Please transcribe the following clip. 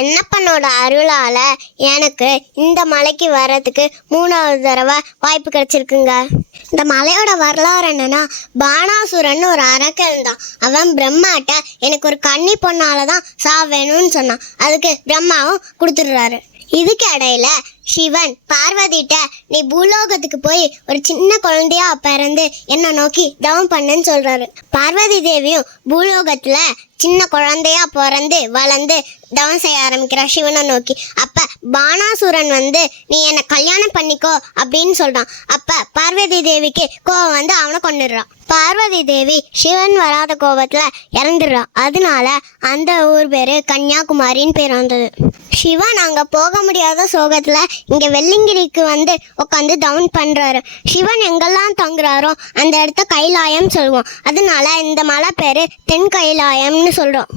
என்னப்பனோட அருளால எனக்கு இந்த மலைக்கு வர்றதுக்கு 3வது தடவை வாய்ப்பு கிடைச்சிருக்குங்க. இந்த மலையோட வரலாறு என்னன்னா, பானாசுரன் ஒரு அரக்கன் இருந்தான். அவன் பிரம்மாட்ட எனக்கு ஒரு கன்னி பொண்ணால தான் வேணும்னு சொன்னான். அதுக்கு பிரம்மாவும் கொடுத்துடுறாரு. இதுக்கு இடையில சிவன் பார்வதிட்ட நீ பூலோகத்துக்கு போய் ஒரு சின்ன குழந்தையா பிறந்து என்ன நோக்கி தவம் பண்ணுன்னு சொல்றாரு. பார்வதி தேவியும் பூலோகத்துல சின்ன குழந்தையா பிறந்து வளர்ந்து தவம் செய்ய ஆரம்பிக்கிறா சிவனை நோக்கி. அப்ப பானாசுரன் நீ என்னை கல்யாணம் பண்ணிக்கோ அப்படின்னு சொல்றான். அப்ப பார்வதி தேவிக்கு கோவம் அவனை கொண்டுடுறான். பார்வதி தேவி சிவன் வராத கோபத்துல இறந்துடுறான். அதனால அந்த ஊர் பேரு கன்னியாகுமரின்னு பேர் வந்தது. சிவன் அங்க போக முடியாத சோகத்துல இங்க வெள்ளிங்கிரிக்கு உட்காந்து டவுன் பண்றாரு. சிவன் எங்கெல்லாம் தங்குறாரோ அந்த இடத்த கைலாயம் சொல்லுவோம். அதனால இந்த மலை பேரு தென் கைலாயம்னு சொல்றோம்.